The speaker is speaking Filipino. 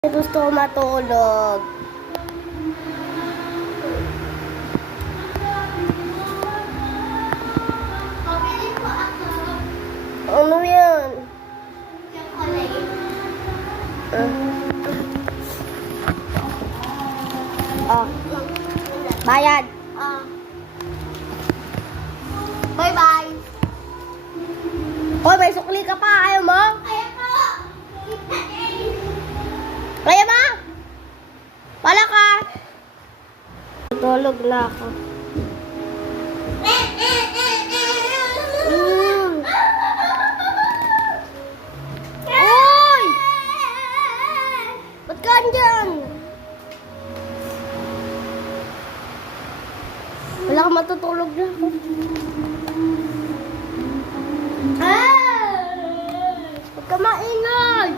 Gusto ko matulog. Pabili po ako. Ano yan? Chocolate. Oh, bayad. Ah. Bye-bye. Hoy, may sukli ka pa. Ayaw mo? Ayaw po. Kaya mo? Wala ka. Tulog na ako. Uy! Ba't ka andyan? Wala ka matutulog na ako. Huwag ka maingay!